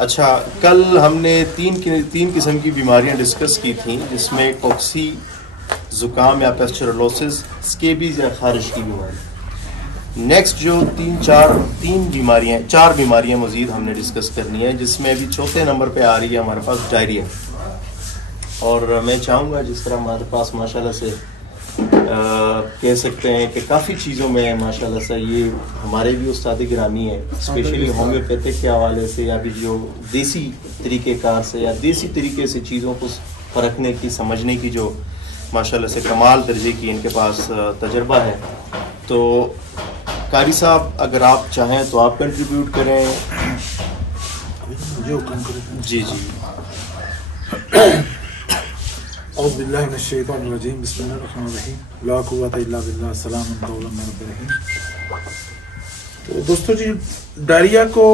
अच्छा, कल हमने तीन किस्म की बीमारियां डिस्कस की थी, जिसमें कॉक्सी, ज़ुकाम या पेस्चुरोलोसिस, स्केबीज या खारिश की बीमारी। नेक्स्ट जो चार बीमारियां मज़ीद हमने डिस्कस करनी है, जिसमें अभी चौथे नंबर पे आ रही है हमारे पास डायरिया। और मैं चाहूँगा जिस तरह हमारे पास माशाल्लाह से कह सकते हैं कि काफ़ी चीज़ों में माशाल्लाह से ये हमारे भी उस्ताद गिरामी है, स्पेशली होम्योपैथिक के हवाले से या भी जो देसी तरीक़ेकार से या देसी तरीके से चीज़ों को परखने की, समझने की जो माशाल्लाह से कमाल दर्जे की इनके पास तजर्बा है। तो कारी साहब, अगर आप चाहें तो आप कंट्रीब्यूट करें। जी जी। तो दोस्तों जी, डायरिया को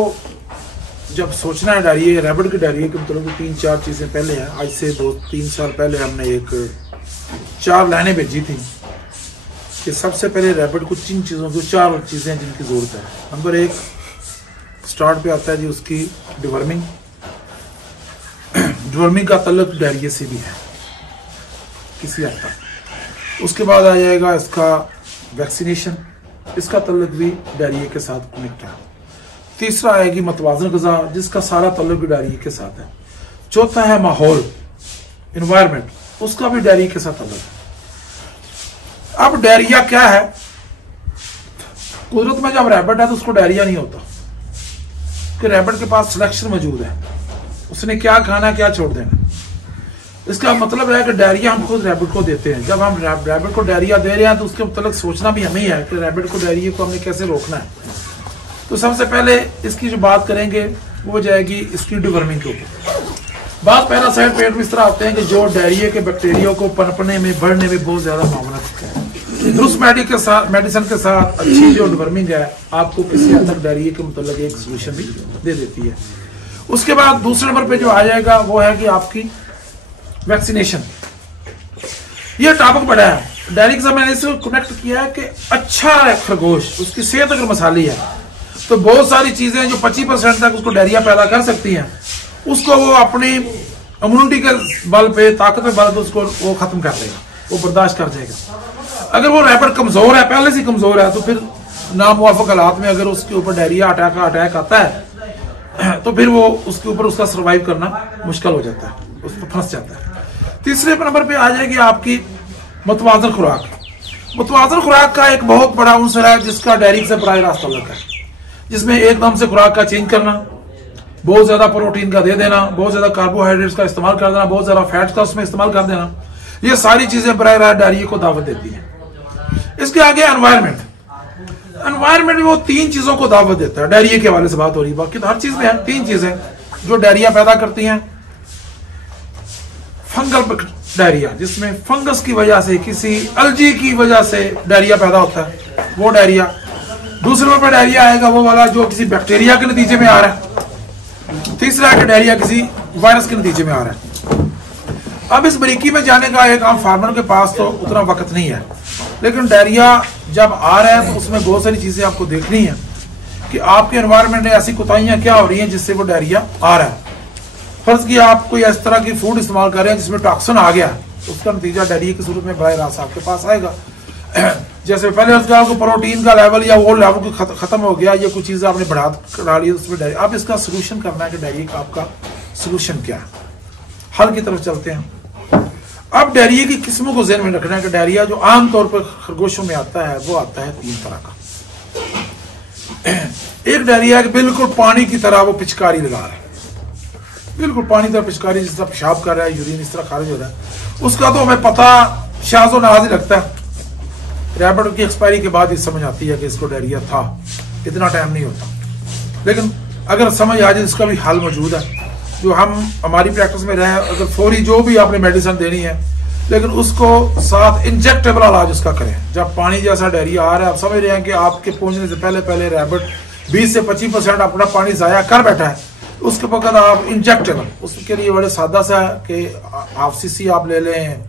जब सोचना है, डायरिया रैबिट की डायरिया के मतलब 3-4 चीज़ें पहले हैं। आज से 2-3 साल पहले हमने एक 4 लाइनें भेजी थी कि सबसे पहले रैबिट को 3 चीज़ों की 4 चीज़ें हैं जिनकी ज़रूरत है। नंबर 1 स्टार्ट पे आता है जी उसकी डिवर्मिंग। डिवर्मिंग का तल्लुक डायरिया से भी है किसी हद तक। उसके बाद आ जाएगा इसका वैक्सीनेशन, इसका तल्लुक भी डायरिया के साथ कनेक्ट है। तीसरा आएगी मतवाजन ग़िज़ा, जिसका सारा तल्लुक डायरिया के साथ है। चौथा है माहौल, इन्वायरमेंट, उसका भी डायरिया के साथ तल्लुक है। अब डायरिया क्या है? कुदरत में जब रैबिट है तो उसको डायरिया नहीं होता, कि रैबिट के पास सिलेक्शन मौजूद है, उसने क्या खाना क्या छोड़ देना। इसका मतलब है कि डायरिया हम खुद रैबिट को देते हैं। जब हम रैबिट को डायरिया दे रहे हैं तो उसके मतलब सोचना भी हमें ही है कि रैबिट को डायरिया को हमने कैसे रोकना है। तो सबसे पहले इसकी जो बात करेंगे वो जाएगी इसकी डिवर्मिंग के ऊपर। बात पैरासाइट पेट में इस तरह आते हैं कि जो डायरिया के बैक्टीरिया को पनपने में, बढ़ने में बहुत ज्यादा मामला है। दुरुस्त मेडिसिन के साथ अच्छी जो डिवर्मिंग है आपको किसी हद तक डायरिया के मतलब एक सोल्यूशन भी दे देती है। उसके बाद दूसरे नंबर पे जो आ जाएगा वो है कि आपकी वैक्सीनेशन। ये टॉपिक बड़ा है। डायरिया से मैंने इसको कनेक्ट किया है कि अच्छा है खरगोश, उसकी सेहत अगर मसाली है तो बहुत सारी चीजें जो 25% तक उसको डायरिया पैदा कर सकती हैं, उसको वो अपनी इम्यूनिटी के बल पे, ताकत के बल पे उसको वो खत्म कर देगा, वो बर्दाश्त कर जाएगा। अगर वो रैबिट कमजोर है, पहले से कमजोर है, तो फिर नामुवाफिक हालात में अगर उसके ऊपर डायरिया अटैक आता है तो फिर वो उसके ऊपर उसका सर्वाइव करना मुश्किल हो जाता है, उसको फंस जाता है। तीसरे नंबर पे आ जाएगी आपकी मतवाजन खुराक। मतवाजन खुराक का एक बहुत बड़ा अंसर है जिसका डायरिया से बराह रास्त ताल्लुक है, जिसमें एकदम से खुराक का चेंज करना, बहुत ज्यादा प्रोटीन का दे देना, बहुत ज्यादा कार्बोहाइड्रेट्स का इस्तेमाल कर देना, बहुत ज्यादा फैट्स का उसमें इस्तेमाल कर देना, ये सारी चीजें बराह रास्त डायरिया को दावत देती है। इसके आगे एनवायरमेंट। एनवायरमेंट वो 3 चीजों को दावत देता है। डायरिया के हवाले से बात हो रही है, बाकी तो हर चीज में है। 3 चीजें जो डायरिया पैदा करती हैं। फंगल डायरिया, जिसमें फंगस की वजह से, किसी अलजी की वजह से डायरिया पैदा होता है, वो डायरिया। दूसरे नंबर पर डायरिया आएगा वो वाला जो किसी बैक्टीरिया के नतीजे में आ रहा है। तीसरा है डायरिया किसी वायरस के नतीजे में आ रहा है। अब इस बारीकी में जाने का एक आम फार्मर के पास तो उतना वक्त नहीं है, लेकिन डायरिया जब आ रहा है तो उसमें बहुत सारी चीजें आपको देखनी है कि आपके एनवायरमेंट में ऐसी कोताहियां क्या हो रही हैं जिससे वो डायरिया आ रहा है। फर्ज किया आप कोई इस तरह की फूड इस्तेमाल कर रहे हैं जिसमें टॉक्सिन आ गया, तो उसका नतीजा डायरिया की सूरत में बराह रास्त आपके पास आएगा। जैसे पहले आपको प्रोटीन का लेवल या वो लेवल खत्म हो गया, या कुछ चीजें आपने बढ़ा करा ली, उसमें डायरिया। अब इसका सोल्यूशन करना है कि डायरिया का आपका सोल्यूशन क्या है। हल की तरफ चलते हैं। अब डायरिया की किस्मों को ज़हन में रखना है कि डायरिया जो आमतौर पर खरगोशों में आता है वो आता है 3 तरह का। एक डायरिया बिल्कुल पानी की तरह वो पिचकारी लगा रहा है, बिल्कुल पानी तरह पिचकारी, जिस तरह पेशाब कर रहा है, यूरिन इस तरह खारिज हो रहा है, उसका तो हमें पता शाज़ो नाज ही लगता है। रैबिट की एक्सपायरी के बाद ही समझ आती है कि इसको डायरिया था, इतना टाइम नहीं होता। लेकिन अगर समझ आ जाए इसका भी हल मौजूद है, जो हम हमारी प्रैक्टिस में रहे। अगर फौरी जो भी आपने मेडिसिन देनी है, लेकिन उसको साथ इंजेक्टेबल इलाज उसका करें। जब पानी जैसा डायरिया आ रहा है, आप समझ रहे हैं कि आपके पहुंचने से पहले रैबिट 20 से 25% अपना पानी जाया कर बैठा है, उसके वक्त आप इंजेक्टेबल, उसके लिए बड़े सादा सा है कि हाफ सीसी आप ले लें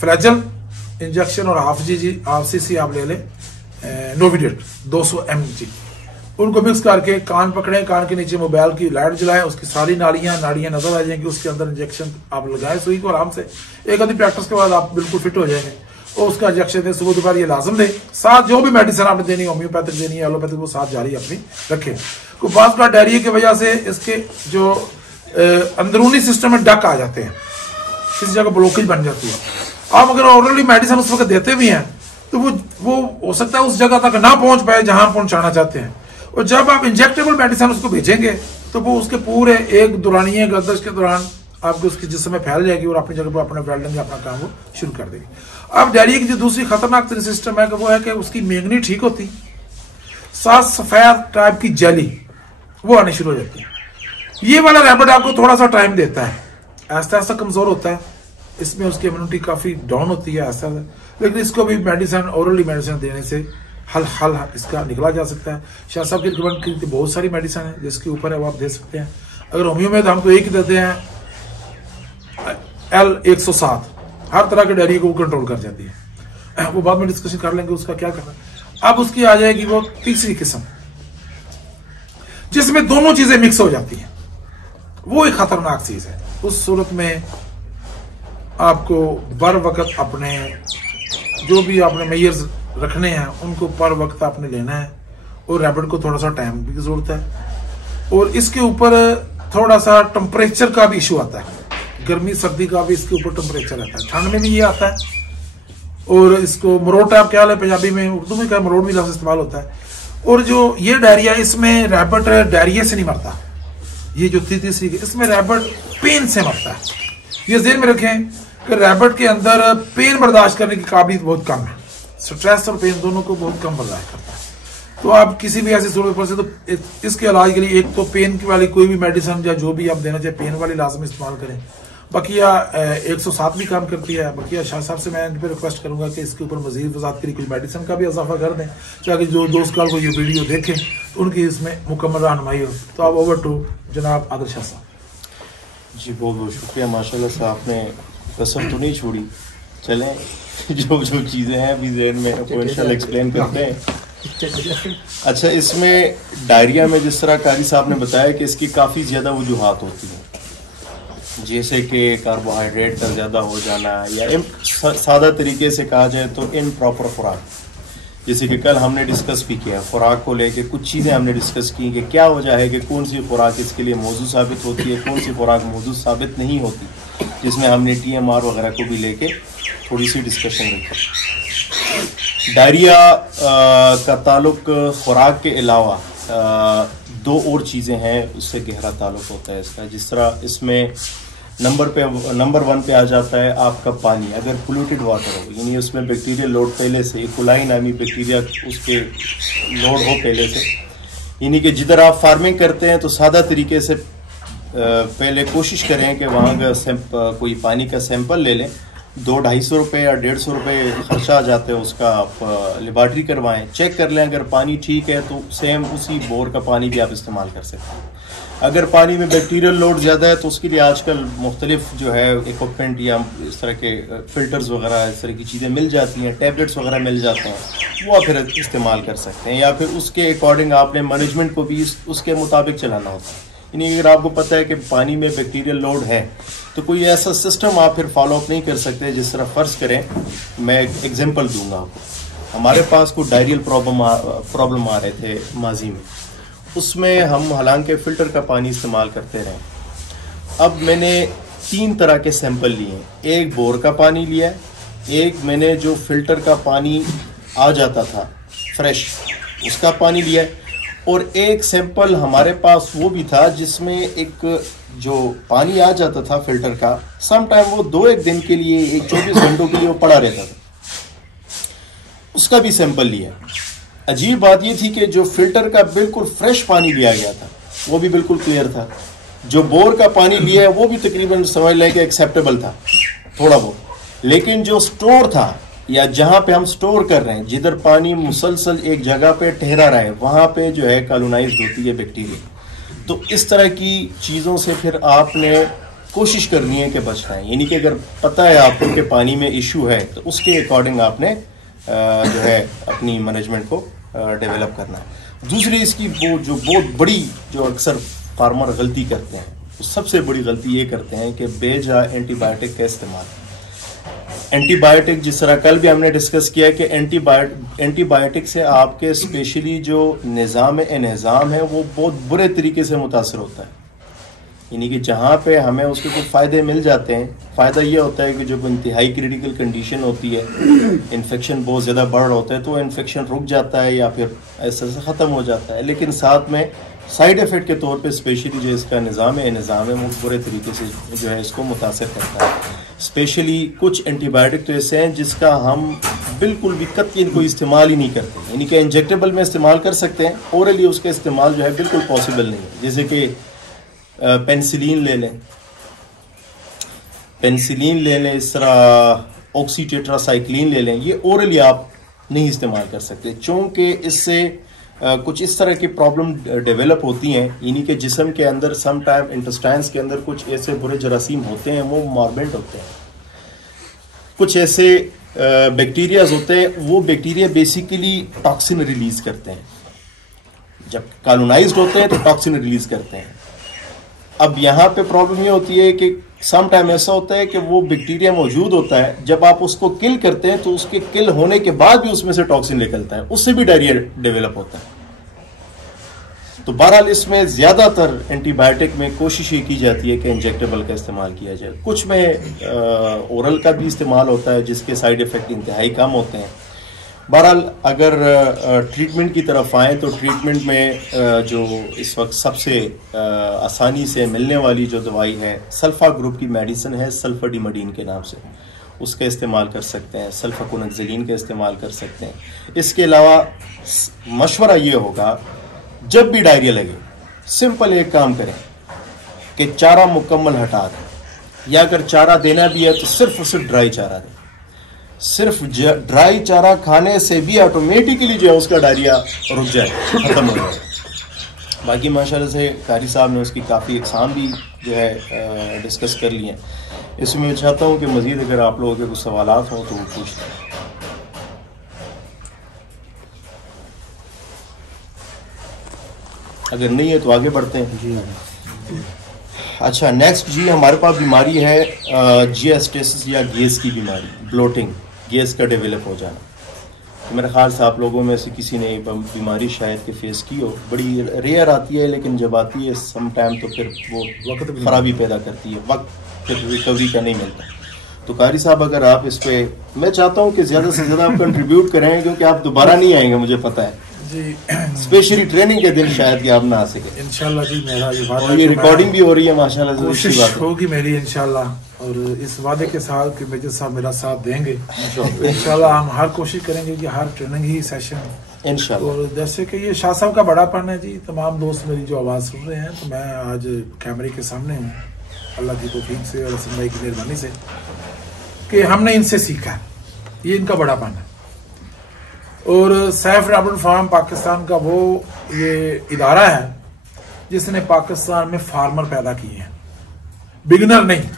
फ्लैजल इंजेक्शन और हाफ सीसी आप ले लें नोविडेट 200 mg। उनको मिक्स करके कान पकड़े, कान के नीचे मोबाइल की लाइट जलाएं, उसकी सारी नाड़ियां नजर आ जाएंगी, उसके अंदर इंजेक्शन आप लगाएं सुई को आराम से। एक आधी प्रैक्टिस के बाद आप बिल्कुल फिट हो जाएंगे। और उसका इंजेक्शन दें सुबह दोपहर, ये लाजम दें। साथ जो भी मेडिसिन आपने देनी है, होम्योपैथिक देनी है, एलोपैथिक, वो साथ जारी अपनी रखें। तो बात का डायरिया की वजह से इसके जो अंदरूनी सिस्टम में डक आ जाते हैं, किसी जगह ब्लॉकेज बन जाती है। आप अगर ऑलरेडी मेडिसिन उस वक्त देते भी हैं तो वो हो सकता है उस जगह तक ना पहुंच पाए जहां पहुंचाना चाहते हैं। और जब आप इंजेक्टेबल मेडिसिन उसको भेजेंगे तो वो उसके पूरे एक दौरानिया गर्दश के दौरान आपको उसके जिस्म में फैल जाएगी और अपनी जगह पर अपना वेल्डिंग अपना काम वो शुरू कर देगी। अब डायरिया की जो दूसरी खतरनाक तरीन सिस्टम है वो है कि उसकी मेंगनी ठीक होती, साथ सफेद टाइप की जेली वो आनी शुरू हो जाती है। ये वाला रैबिट आपको थोड़ा सा टाइम देता है, ऐसा ऐसा कमजोर होता है, इसमें उसकी इम्यूनिटी काफी डाउन होती है ऐसा, लेकिन इसको भी मेडिसिन ओरली मेडिसिन देने से हल इसका निकला जा सकता है। शाह साहब की रिकमेंड की बहुत सारी मेडिसिन है जिसके ऊपर है वो आप दे सकते हैं। अगर होम्यो में तो हमको एक ही देते हैं L107, हर तरह के डायरिया को वो कंट्रोल कर जाती है, वो बाद में डिस्कशन कर लेंगे उसका क्या करना है। अब उसकी आ जाएगी वो तीसरी किस्म जिसमें दोनों चीजें मिक्स हो जाती हैं, वो एक खतरनाक चीज है। उस सूरत में आपको बर वक्त अपने जो भी आपने मेयर्स रखने हैं उनको पर वक्त आपने लेना है, और रैबिट को थोड़ा सा टाइम की जरूरत है। और इसके ऊपर थोड़ा सा टेम्परेचर का भी इशू आता है, गर्मी सर्दी का भी इसके ऊपर टेम्परेचर आता है, ठंड में भी ये आता है। और इसको मरोट आप क्या है पंजाबी में, उर्दू में क्या मरोट भी लफ्ज इस्तेमाल होता है। और जो ये डायरिया, इसमें रैबिट डायरिया से नहीं मरता, ये जो तीसरी इसमें रैबिट पेन से मरता है। ये ध्यान में रखें कि रैबिट के अंदर पेन बर्दाश्त करने की काबिलियत बहुत कम है, स्ट्रेस और पेन दोनों को बहुत कम बर्दाश्त करता है। तो आप किसी भी ऐसी सूरत पर से तो इसके इलाज के लिए एक तो पेन की वाली कोई भी मेडिसिन या जो भी आप देना चाहे पेन वाली लाजमी इस्तेमाल करें। बकिया 107 भी काम करती है। बकिया शाह साहब से मैं इन पर रिक्वेस्ट करूंगा कि इसके ऊपर मजीद वजात के लिए कुछ मेडिसिन का भी इजाफा कर दें, ताकि जो दोस्त काल को ये वीडियो देखें तो उनकी इसमें मुकम्मल रहनुमाई हो। तो आप ओवर टू जनाब आदिल शाह साहब। जी बहुत बहुत शुक्रिया, माशाल्लाह से आपने कसम तो नहीं छोड़ी। चलें जो चीज़ें हैं अभी ज़हन में वो इंशाल्लाह एक्सप्लेन करते हैं। अच्छा, इसमें डायरिया में जिस तरह कारी साहब ने बताया कि इसकी काफ़ी ज़्यादा वजूहात होती हैं, जैसे कि कार्बोहाइड्रेट का ज़्यादा हो जाना, या सादा तरीके से कहा जाए तो इम्प्रॉपर खुराक। जैसे कि कल हमने डिस्कस भी किया खुराक को लेके, कुछ चीज़ें हमने डिस्कस की कि क्या वजह है कि कौन सी खुराक इसके लिए मौजूद साबित होती है, कौन सी खुराक मौजूद साबित नहीं होती, जिसमें हमने TMR वगैरह को भी लेके थोड़ी सी डिस्कशन रखी। डायरिया का ताल्लुक खुराक के अलावा दो और चीज़ें हैं, उससे गहरा ताल्लुक होता है इसका। जिस तरह इसमें नंबर 1 पे आ जाता है आपका पानी। अगर पोल्यूटेड वाटर हो, यानी उसमें बैक्टीरियल लोड पहले से, इकोलाई नामी बैक्टीरिया उसके लोड हो पहले से, यानी कि जिधर आप फार्मिंग करते हैं तो सादा तरीके से पहले कोशिश करें कि वहाँ का कोई पानी का सैंपल ले लें। 200-250 रुपये या 150 रुपये खर्चा आ जाते हैं उसका, आप लेबॉर्ट्री करवाएं, चेक कर लें। अगर पानी ठीक है तो सेम उसी बोर का पानी भी आप इस्तेमाल कर सकते हैं। अगर पानी में बैक्टीरियल लोड ज़्यादा है तो उसके लिए आजकल मुख्तलिफ जो है इक्विपमेंट या इस तरह के फ़िल्टर्स वगैरह इस तरह की चीज़ें मिल जाती हैं, टैबलेट्स वगैरह मिल जाते हैं, वो आप फिर इस्तेमाल कर सकते हैं। या फिर उसके अकॉर्डिंग आपने मैनेजमेंट को भी उसके मुताबिक चलाना होता है। यानी अगर आपको पता है कि पानी में बैक्टीरियल लोड है तो कोई ऐसा सिस्टम आप फिर फॉलोअप नहीं कर सकते। जिस तरह फ़र्ज़ करें, मैं एक एग्जांपल दूंगा आपको। हमारे पास कोई डायरियल प्रॉब्लम आ रहे थे माजी में, उसमें हम हालांकि फ़िल्टर का पानी इस्तेमाल करते रहे। अब मैंने 3 तरह के सैंपल लिए। एक बोर का पानी लिया, एक मैंने जो फ़िल्टर का पानी आ जाता था फ्रेश उसका पानी लिया, और एक सैंपल हमारे पास वो भी था जिसमें एक जो पानी आ जाता था फिल्टर का, सम टाइम वो 2-1 दिन के लिए, 24 घंटों के लिए वो पड़ा रहता था, उसका भी सैंपल लिया। अजीब बात ये थी कि जो फिल्टर का बिल्कुल फ्रेश पानी लिया गया था वो भी बिल्कुल क्लियर था। जो बोर का पानी लिया है वो भी तकरीबन समझ लें कि एक्सेप्टेबल था थोड़ा बहुत, लेकिन जो स्टोर था या जहां पे हम स्टोर कर रहे हैं, जिधर पानी मुसलसल एक जगह पे ठहरा रहा है, वहां पे जो है कॉलोनाइज्ड होती है बैक्टीरिया। तो इस तरह की चीज़ों से फिर आपने कोशिश करनी है कि बचना है। यानी कि अगर पता है आपको कि पानी में इशू है तो उसके अकॉर्डिंग आपने जो है अपनी मैनेजमेंट को डेवलप करना है। दूसरी इसकी वो जो बहुत बड़ी जो अक्सर फार्मर गलती करते हैं, तो सबसे बड़ी गलती ये करते हैं कि बेजा एंटीबायोटिक का इस्तेमाल। एंटीबायोटिक जिस तरह कल भी हमने डिस्कस किया कि एंटीबायोटिक से आपके स्पेशली जो निज़ाम इंहज़ाम है वो बहुत बुरे तरीके से मुतासर होता है। यानी कि जहाँ पे हमें उसके कुछ फ़ायदे मिल जाते हैं, फ़ायदा ये होता है कि जब इंतहाई क्रिटिकल कंडीशन होती है, इन्फेक्शन बहुत ज़्यादा बढ़ रहा होता है, तो इन्फेक्शन रुक जाता है या फिर ऐसे से ख़त्म हो जाता है। लेकिन साथ में साइड इफ़ेक्ट के तौर पे स्पेशली जो इसका निज़ाम है वो बुरे तरीके से जो है इसको मुतासर करता है। स्पेशली कुछ एंटीबायोटिक तो ऐसे हैं जिसका हम बिल्कुल भी कतई कोई इस्तेमाल ही नहीं करते, यानी कि इंजेक्टेबल में इस्तेमाल कर सकते हैं, ओरली उसका इस्तेमाल जो है बिल्कुल पॉसिबल नहीं है। जैसे कि पेनिसिलिन ले लें, इस तरह ऑक्सीटेट्रासाइक्लिन ले लें, ये ओरली आप नहीं इस्तेमाल कर सकते, चूँकि इससे कुछ इस तरह की प्रॉब्लम डेवलप होती हैं, यानी कि जिस्म के अंदर सम टाइम इंटेस्टाइन्स के अंदर कुछ ऐसे बुरे जरासीम होते हैं, वो मॉर्बेंट होते हैं, कुछ ऐसे बैक्टीरियाज होते हैं, वो बैक्टीरिया बेसिकली टॉक्सिन रिलीज करते हैं। जब कॉलोनाइज्ड होते हैं तो टॉक्सिन रिलीज करते हैं। अब यहाँ पे प्रॉब्लम ये होती है कि सम टाइम ऐसा होता है कि वो बैक्टीरिया मौजूद होता है, जब आप उसको किल करते हैं तो उसके किल होने के बाद भी उसमें से टॉक्सिन निकलता है, उससे भी डायरिया डेवलप होता है। तो बहरहाल इसमें ज़्यादातर एंटीबायोटिक में कोशिश ये की जाती है कि इंजेक्टेबल का इस्तेमाल किया जाए, कुछ में ओरल का भी इस्तेमाल होता है जिसके साइड इफ़ेक्ट इंतहाई कम होते हैं। बहरहाल अगर ट्रीटमेंट की तरफ आएँ तो ट्रीटमेंट में जो इस वक्त सबसे आसानी से मिलने वाली जो दवाई है, सल्फा ग्रुप की मेडिसिन है, सल्फाडिमाइडिन के नाम से, उसका इस्तेमाल कर सकते हैं, सल्फाकोनज़ोलिन का इस्तेमाल कर सकते हैं। इसके अलावा मशवरा ये होगा, जब भी डायरिया लगे सिंपल एक काम करें कि चारा मुकम्मल हटा दें, या अगर चारा देना भी है तो सिर्फ और सिर्फ ड्राई चारा दें। सिर्फ ड्राई चारा खाने से भी ऑटोमेटिकली जो है उसका डायरिया रुक जाए, खत्म हो जाए। बाकी माशाल्लाह से कारी साहब ने उसकी काफ़ी इकसाम भी जो है डिस्कस कर लिए हैं। इसमें मैं चाहता हूँ कि मज़ीद अगर आप लोगों के कुछ सवालात हों तो वो पूछ लें। अगर नहीं है तो आगे बढ़ते हैं जी। अच्छा, नेक्स्ट जी हमारे पास बीमारी है जीएस्टेसिस या गैस की बीमारी, ब्लोटिंग, गैस का डेवलप हो जाना। तो मेरे ख्याल से आप लोगों में से किसी ने बीमारी शायद के फेस की हो, बड़ी रेयर आती है, लेकिन जब आती है सम टाइम तो फिर वो वक्त ख़राबी पैदा करती है, वक्त फिर रिकवरी का नहीं मिलता। तो कारी साहब अगर आप इस पे, मैं चाहता हूँ कि ज़्यादा से ज़्यादा आप कंट्रीब्यूट करें, क्योंकि आप दोबारा नहीं आएंगे मुझे पता है जी, स्पेशली ट्रेनिंग के दिन शायद कि आप ना आ सके। इंशाल्लाह जी, मेरा ये वादा, और ये रिकॉर्डिंग भी हो रही है माशाल्लाह, कोशिश होगी मेरी इंशाल्लाह, और इस वादे के साथ कि मेजर साहब मेरा साथ देंगे इंशाल्लाह हम हर कोशिश करेंगे कि हर ट्रेनिंग ही सेशन इंशाल्लाह। और जैसे कि ये शाह साहब का बड़ापन है जी, तमाम दोस्त मेरी जो आवाज़ सुन रहे हैं, तो मैं आज कैमरे के सामने हूँ अल्लाह की तौफीक से और हसन भाई की मेहरबानी से कि हमने इनसे सीखा है, ये इनका बड़ापन है। और सैफ रैबिट फार्म पाकिस्तान का वो ये इदारा है जिसने पाकिस्तान में फार्मर पैदा किए हैं, बिगिनर नहीं।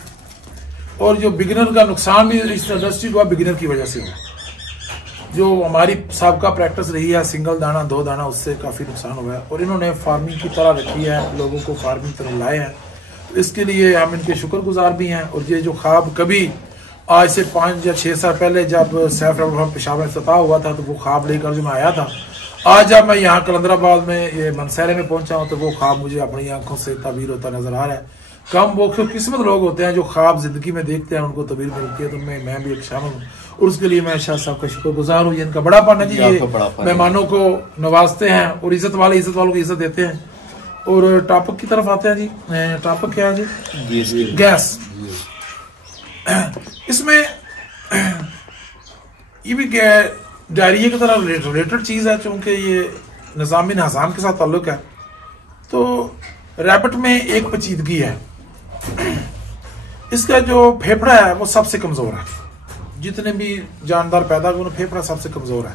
और जो बिगिनर का नुकसान भी इस इंडस्ट्री को बिगिनर की वजह से हुआ, जो हमारी साबका प्रैक्टिस रही है सिंगल दाना 2 दाना, उससे काफ़ी नुकसान हुआ है। और इन्होंने फार्मिंग की तरह रखी है, लोगों को फार्मिंग तरह लाए हैं, तो इसके लिए हम इनके शुक्रगुजार भी हैं। और ये जो ख्वाब कभी आज से 5 या 6 साल पहले जब सैफ रैबिट पेशावर में इफ्तिताह हुआ था, तो वो ख्वाब लेकर जो मैं आया था, आज जब मैं यहाँ कलंदराबाद में ये मनसहरे में पहुंचा हूँ, तो वो ख्वाब मुझे अपनी आंखों से तबीर होता नजर आ रहा है। कम वो किस्मत लोग होते हैं जो ख्वाब जिंदगी में देखते हैं, उनको तबीर मिलती है, तो मैं भी एक शामिल हूँ। और उसके लिए मैं शाह साहब का शुक्रगुजार हूँ। ये इनका बड़ापन है जी, ये मेहमानों को नवाजते हैं और इज्जत वालों को इज्जत देते हैं। और टॉपिक की तरफ आते हैं जी, टॉपिक क्या है जी? गैस। इसमें ये भी डायरिया की तरह रिलेटेड चीज़ है, चूँकि ये निज़ाम इंहज़ाम के साथ ताल्लुक है। तो रैबिट में एक पेचीदगी है, इसका जो फेफड़ा है वो सबसे कमज़ोर है, जितने भी जानदार पैदा हुए फेफड़ा सबसे कमज़ोर है।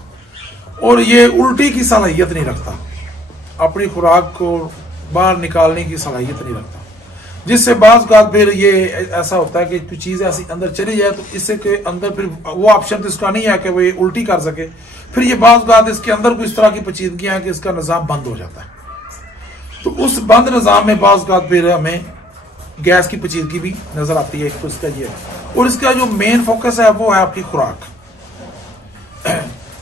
और ये उल्टी की सलाहियत नहीं रखता, अपनी खुराक को बाहर निकालने की सलाहियत नहीं रखता, जिससे बाज़ बात फिर ये ऐसा होता है कि कुछ चीज़ ऐसी अंदर चली जाए तो इससे के अंदर फिर वो ऑप्शन तो इसका नहीं है कि वो ये उल्टी कर सके, फिर ये बाज़ औक़ात इसके अंदर कोई इस तरह की पेचीदगियां हैं कि इसका निज़ाम बंद हो जाता है। तो उस बंद निज़ाम में बाज़ औक़ात फिर हमें गैस की पेचीदगी भी नजर आती है। तो इसका ये है। और इसका जो मेन फोकस है वो है आपकी खुराक।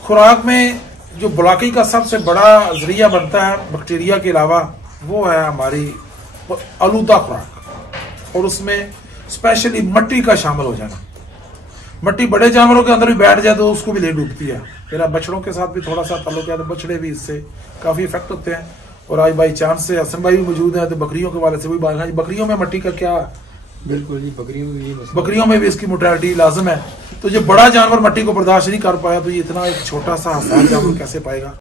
खुराक में जो ब्लॉकेज का सबसे बड़ा जरिया बनता है बैक्टीरिया के अलावा, वो है हमारी आलूदा खुराक, और उसमें स्पेशली मिट्टी का शामिल हो जाना। मिट्टी बड़े जानवरों के अंदर भी बैठ जाए तो उसको भी ले डूबती है। मेरा बछड़ों के साथ भी थोड़ा सा ताल्लुक है, तो बछड़े भी इससे काफी इफेक्ट होते हैं। और आज बाई चांस से हसन भाई भी मौजूद है, तो बकरियों के वाले से भी बात है। बकरियों में मिट्टी का क्या? बिल्कुल जी, बकरियों में भी इसकी मोर्टेलिटी लाजम है। तो जो बड़ा जानवर मिट्टी को बर्दाश्त नहीं कर पाया, तो ये इतना एक छोटा सा हसास जानवर कैसे पाएगा?